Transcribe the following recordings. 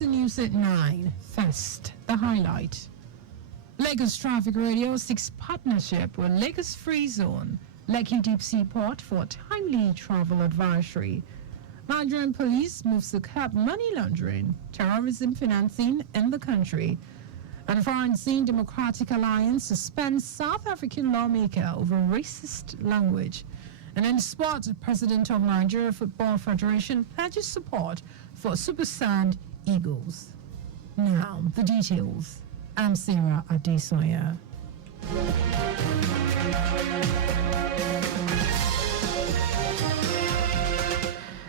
The news at 9. First, the highlight. Lagos Traffic Radio seeks partnership with Lagos Free Zone, Lekki Deep Sea Port for timely travel advisory. Nigerian police moves to curb money laundering, terrorism financing in the country. And France-Zine Democratic Alliance suspends South African lawmaker over racist language. And in sport, the president of Nigeria Football Federation pledges support for Super Sand Eagles. Now, the details. I'm Sarah Adesanya.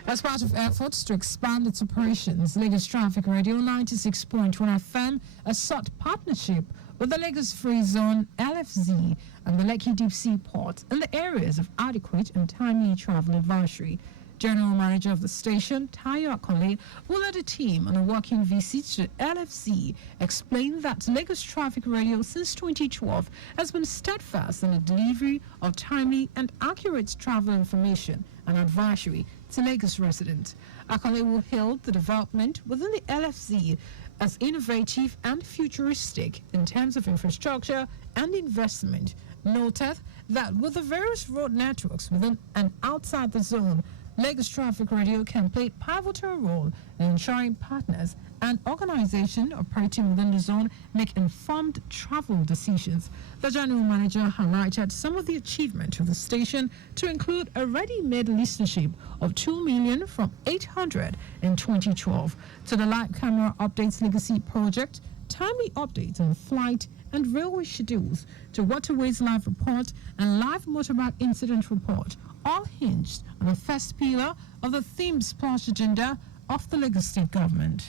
As part of efforts to expand its operations, Lagos Traffic Radio 96.1 FM has sought partnership with the Lagos Free Zone (LFZ) and the Lekki Deep Sea Port in the areas of adequate and timely travel advisory. General Manager of the station, Tayo Akole, who led a team on a working visit to LFC, explained that Lagos Traffic Radio since 2012 has been steadfast in the delivery of timely and accurate travel information and advisory to Lagos residents. Akole will hail the development within the LFC as innovative and futuristic in terms of infrastructure and investment. Noted that with the various road networks within and outside the zone, Lagos Traffic Radio can play a pivotal role in ensuring partners and organizations operating within the zone make informed travel decisions. The general manager highlighted some of the achievements of the station to include a ready-made listenership of 2 million from 800 in 2012 to the live camera updates legacy project, timely updates on flight and railway schedules to waterways live report and live motorbike incident report, all hinged on the first pillar of the theme splash agenda of the Lagos State government.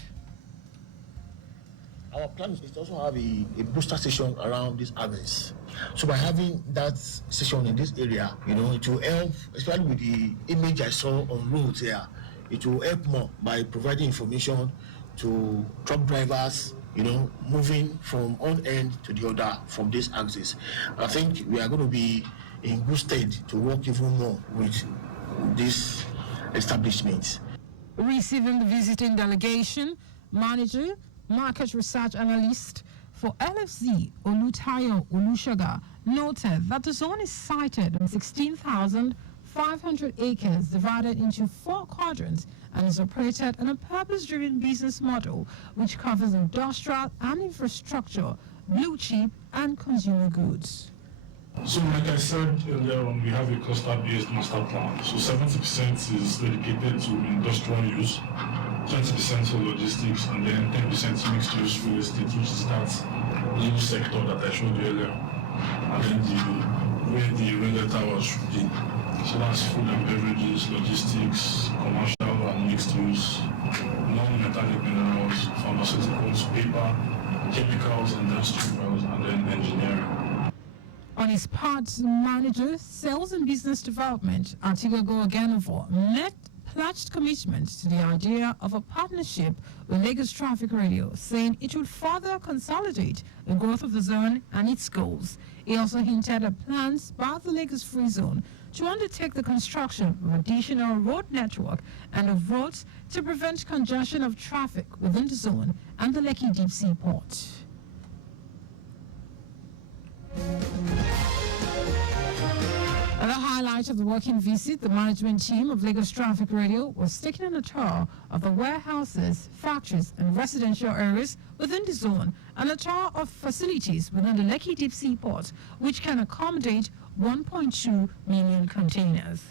Our plan is to also have a booster station around these areas. So by having that station in this area, it will help, especially with the image I saw on roads here, it will help more by providing information to truck drivers, moving from one end to the other from this axis. I think we are going to be in good state to work even more with these establishments. Receiving the visiting delegation, manager, market research analyst for LFZ, Olutayo Olushaga, noted that the zone is sited on 16,500 acres divided into 4 quadrants and is operated on a purpose-driven business model which covers industrial and infrastructure, blue chip and consumer goods. So like I said earlier on, we have a cluster-based master plan. So 70% is dedicated to industrial use, 20% for logistics, and then 10% mixed use real estate, which is that new sector that I showed you earlier. And then where the railway towers should be. So that's food and beverages, logistics, commercial and mixed use, non-metallic minerals, pharmaceuticals, paper, chemicals, industrials, and then engineering. On his part, manager, sales and business development, Atigogo Oganovo, pledged commitment to the idea of a partnership with Lagos Traffic Radio, saying it would further consolidate the growth of the zone and its goals. He also hinted at plans by the Lagos Free Zone to undertake the construction of additional road network and of roads to prevent congestion of traffic within the zone and the Lekki Deep Sea Port. At the highlight of the working visit, the management team of Lagos Traffic Radio was taking on a tour of the warehouses, factories and residential areas within the zone and a tour of facilities within the Lekki Deep Sea Port, which can accommodate 1.2 million containers.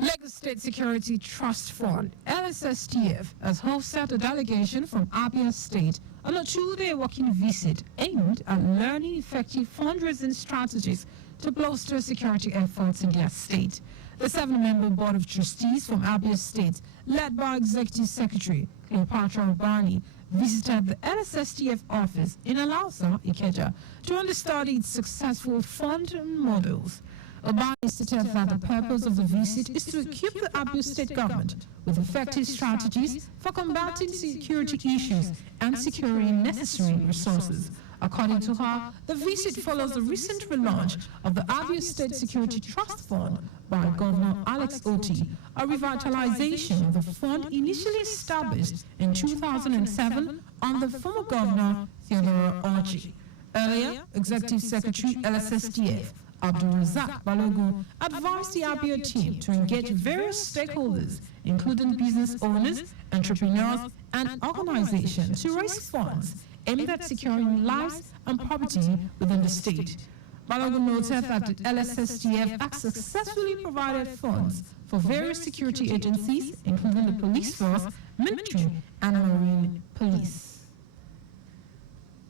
Lagos State Security Trust Fund, LSSTF, has hosted a delegation from Abia State on a 2-day working visit aimed at learning effective fundraising strategies to bolster security efforts in their state. The 7-member Board of Trustees from Abia State, led by Executive Secretary Cleopatra Obani, visited the LSSTF office in Alausa, Ikeja, to understudy its successful funding models. Obani stated that the purpose of the visit is to equip the Abia State government with effective strategies for combating security issues and securing necessary resources. According to her, the visit follows the recent relaunch of the Abia State Security Trust Fund by Governor Alex Oti, a revitalization of the fund initially established in 2007 under former Governor Theodore Orji. Earlier, Executive Secretary LSSDF Abdul Razak Balogun advised the Abia team to engage various stakeholders, including business owners, entrepreneurs, and organizations, to raise funds aimed at securing lives and property within the state. Balogun noted that the LSSDF has successfully provided funds for various security agencies, including the police force, military, and marine police.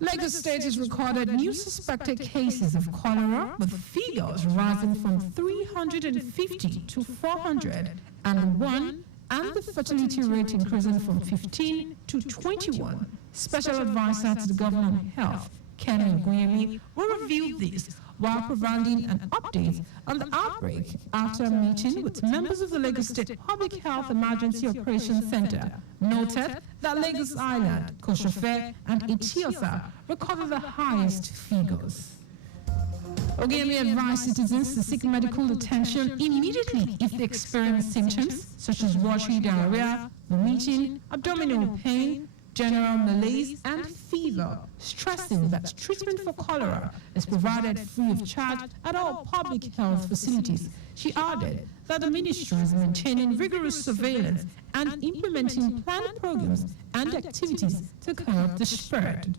Lagos State has recorded new suspected cases of cholera, with figures rising from 350 to 401, and the fertility rate increasing from 15 to 21. Special Advisor to the Governor on Health, Kenny Oguyemi, will review this while providing an update on the outbreak after a meeting with members of the Lagos State Public Health Emergency Operations Center. Noted that Lagos Island, Koshofe, and Etiosa recorded the highest figures. Oguyemi advised citizens to seek medical attention immediately if they experience symptoms such as watery diarrhea, vomiting, abdominal pain, general malaise, and fever, stressing that treatment for cholera is provided free of charge at all public health facilities. She added that the ministry is maintaining rigorous surveillance and implementing planned programs and activities to curb the spread.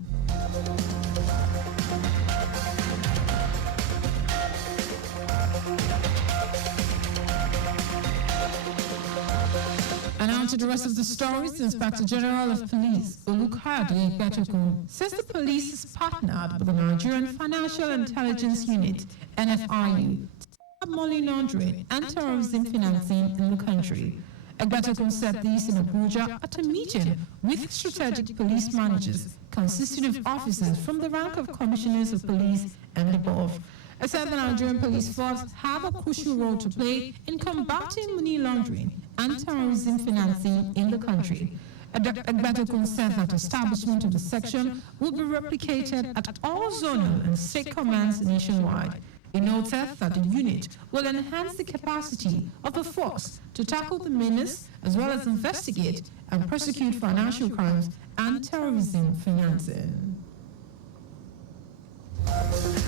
And on to the rest of the stories. The Inspector General of Police, Olukayode Betokun, says the police has partnered with the Nigerian Financial Intelligence Unit, NFIU, to stop money laundering and terrorism financing in the country. Betokun said this in Abuja at a meeting with strategic police managers consisting of officers from the rank of commissioners of police and above. It said the Nigerian police force have a crucial role to play in combating money laundering and terrorism financing in the country. Betokun said that establishment of the section will be replicated at all zonal and state commands nationwide. He noted that the unit will enhance the capacity of the force to tackle the menace as well as investigate and prosecute financial crimes and terrorism financing.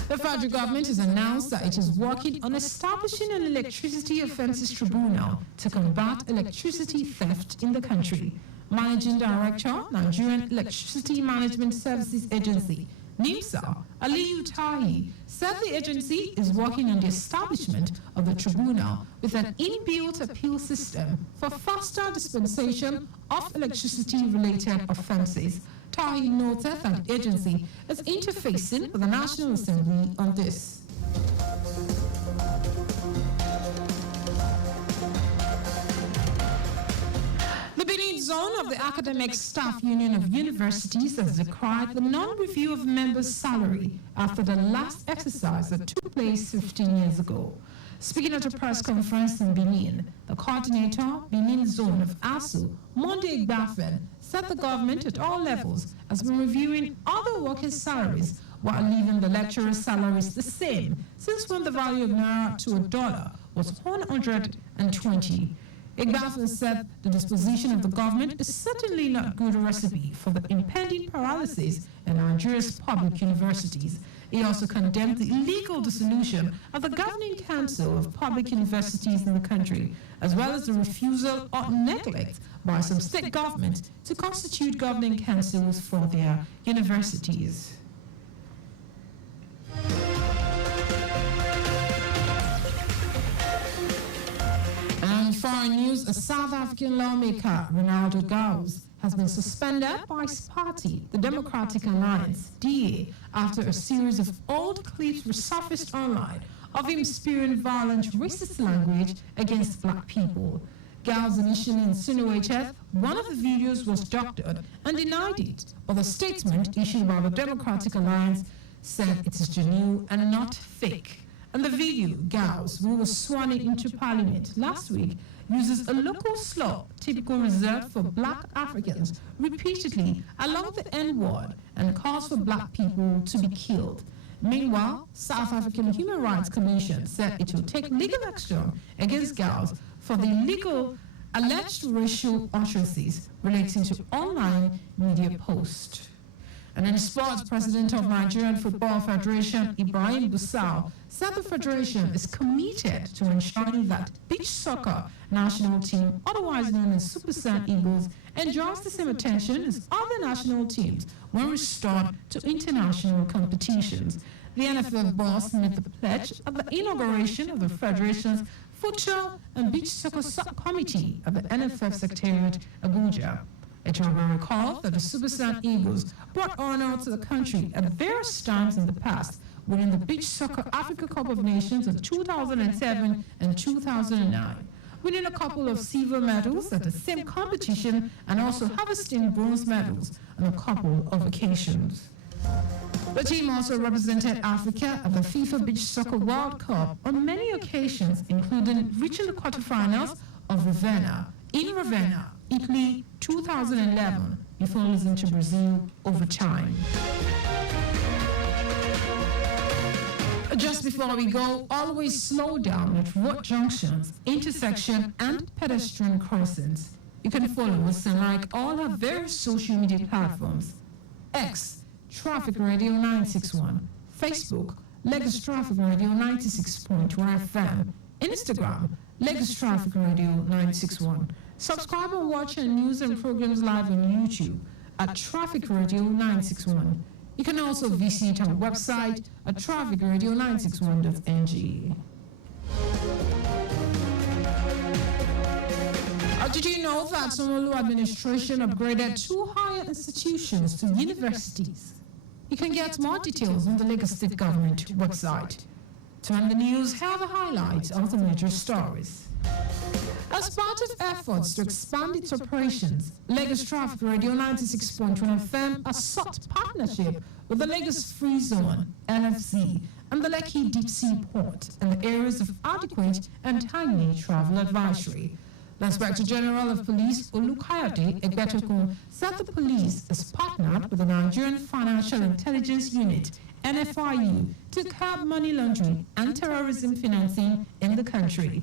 The federal government has announced that it is working on establishing an electricity offences tribunal to combat electricity theft in the country. Managing Director, Nigerian Electricity Management Services Agency, NIMSA, Aliyu Tahi, said the agency is working on the establishment of the tribunal with an inbuilt appeal system for faster dispensation of electricity-related offences. Tahi noted that the agency is interfacing with the National Assembly on this. The Benin Zone of the Academic Staff Union of Universities has decried the non-review of members' salary after the last exercise that took place 15 years ago. Speaking at a press conference in Benin, the coordinator, Benin Zone of ASU, Monday Igbafen, said the government at all levels has been reviewing other workers' salaries while leaving the lecturers' salaries the same since when the value of naira to $1 was 120. Igbafen said the disposition of the government is certainly not good recipe for the impending paralysis in Nigeria's public universities. He also condemned the illegal dissolution of the Governing Council of Public Universities in the country, as well as the refusal or neglect by some state governments to constitute governing councils for their universities. And in foreign news, a South African lawmaker, Ronaldo Gauss, has been suspended by his party, the Democratic Alliance, DA, after a series of old clips resurfaced online of him spewing violent racist language against black people. Gauss initially insinuated one of the videos was doctored and denied it, but the statement issued by the Democratic Alliance said it is genuine and not fake. And the video, Gals, who was sworn into parliament last week, uses a local slur typical reserved for black Africans repeatedly along the N-word and calls for black people to be killed. Meanwhile, South African Human Rights Commission said it will take legal action against Gals for the alleged racial utterances relating to online media posts. And in sports, President of Nigerian Football Federation, Ibrahim Gusau, said the federation is committed to ensuring that beach soccer national team, otherwise known as Super Saiyan Eagles, enjoys the same attention as other national teams when restored to international competitions. The NFF boss made the pledge at the inauguration of the federation's Futsal and Beach Soccer Subcommittee at the NFF Secretariat, Abuja. It will be recalled that the Super Saiyan Eagles brought honor to the country at various times in the past, winning the Beach Soccer Africa Cup of Nations in 2007 and 2009, winning a couple of silver medals at the same competition and also harvesting bronze medals on a couple of occasions. The team also represented Africa at the FIFA Beach Soccer World Cup on many occasions, including reaching the quarterfinals of Ravenna, Italy, 2011, before losing to Brazil over time. Just before we go, always slow down at road junctions, intersection, and pedestrian crossings. You can follow us and like all our various social media platforms. X, Traffic Radio 961. Facebook, Lagos Traffic Radio 96.1 FM. Instagram, Lagos Traffic Radio 961. Subscribe and watch our news and programs live on YouTube at Traffic Radio 961. You can also visit our website at trafficradio961.ng. Did you know that Sanwo-Olu administration upgraded 2 higher institutions to universities? You can get more details on the Lagos State Government website. To end the news, here are the highlights of the major stories. As part of efforts to expand its operations, Lagos Traffic Radio 96.1 FM has sought partnership with the Lagos Free Zone, LFZ, and the Lekki Deep Sea Port in the areas of adequate and timely travel advisory. The Inspector General of Police, Olukayode Egbetokun, said the police is partnered with the Nigerian Financial Intelligence Unit, NFIU, to curb money laundering and terrorism financing in the country.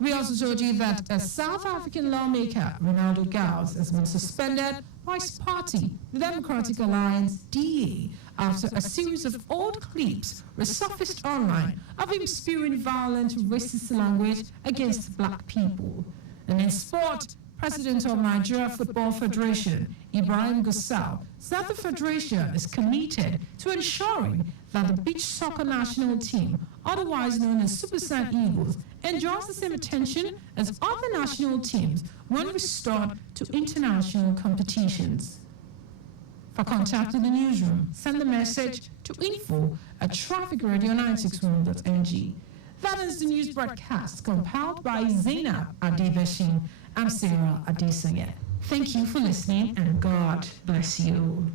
We also told you that a South African lawmaker, Ronaldo Gals, has been suspended by his party, the Democratic Alliance, DA, after a series of old clips resurfaced online of him spewing violent racist language against black people. And in sport, President of Nigeria Football Federation, Ibrahim Gusau, said the federation is committed to ensuring that the beach soccer national team, otherwise known as Super Saiyan Eagles, enjoys the same attention as other national teams when restored to international competitions. For contact with the newsroom, send a message to info@trafficradio961.ng. That is the news broadcast compiled by Zainab Adebeshin. I'm Sarah Adesanya. Thank you for listening and God bless you.